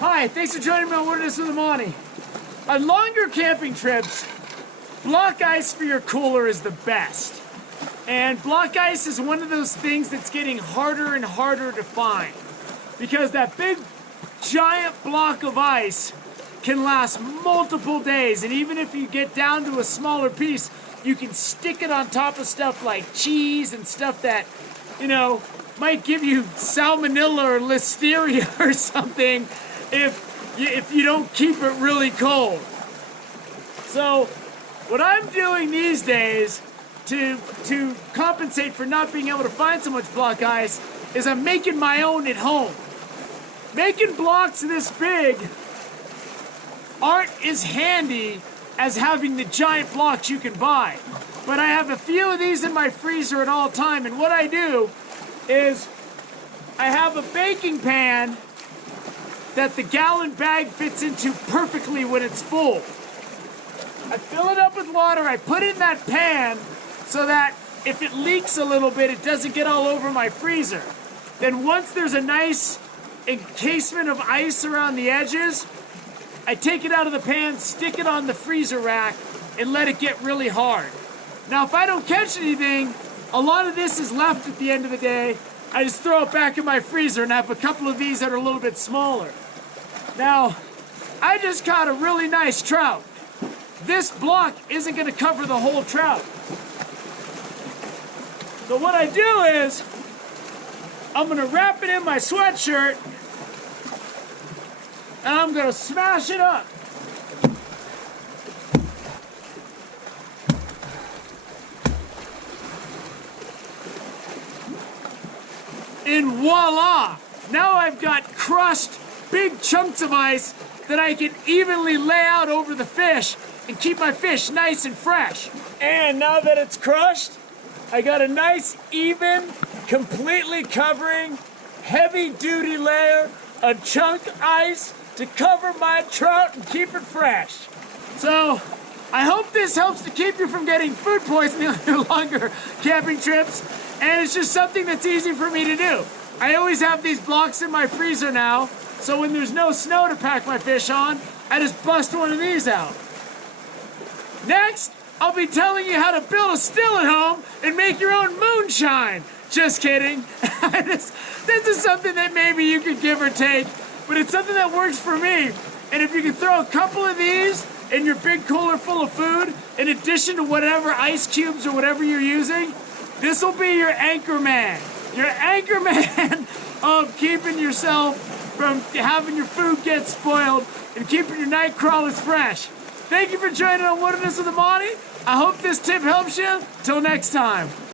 Hi, thanks for joining me on Wilderness with Amani. On longer camping trips, block ice for your cooler is the best. And block ice is one of those things that's getting harder and harder to find. Because that big, giant block of ice can last multiple days. And even if you get down to a smaller piece, you can stick it on top of stuff like cheese and stuff that, might give you salmonella or listeria or something if you don't keep it really cold. So what I'm doing these days to compensate for not being able to find so much block ice is I'm making my own at home. Making blocks this big aren't as handy as having the giant blocks you can buy. But I have a few of these in my freezer at all time, and what I do is I have a baking pan that the gallon bag fits into perfectly when it's full. I fill it up with water, I put it in that pan so that if it leaks a little bit, it doesn't get all over my freezer. Then once there's a nice encasement of ice around the edges, I take it out of the pan, stick it on the freezer rack, and let it get really hard. Now, if I don't catch anything, a lot of this is left at the end of the day. I just throw it back in my freezer and have a couple of these that are a little bit smaller. Now, I just caught a really nice trout. This block isn't going to cover the whole trout. So what I do is, I'm going to wrap it in my sweatshirt and I'm going to smash it up. And voila! Now I've got crushed big chunks of ice that I can evenly lay out over the fish and keep my fish nice and fresh. And now that it's crushed, I got a nice, even, completely covering, heavy-duty layer of chunk ice to cover my trout and keep it fresh. So, I hope this helps to keep you from getting food poisoning on your longer camping trips, and it's just something that's easy for me to do. I always have these blocks in my freezer now, so when there's no snow to pack my fish on, I just bust one of these out. Next, I'll be telling you how to build a still at home and make your own moonshine. Just kidding. This is something that maybe you could give or take, but it's something that works for me. And if you can throw a couple of these in your big cooler full of food, in addition to whatever ice cubes or whatever you're using, this will be your anchor man. Your anchor man of keeping yourself from having your food get spoiled and keeping your night crawlers fresh. Thank you for joining on Wilderness with Amani. I hope this tip helps you. Till next time.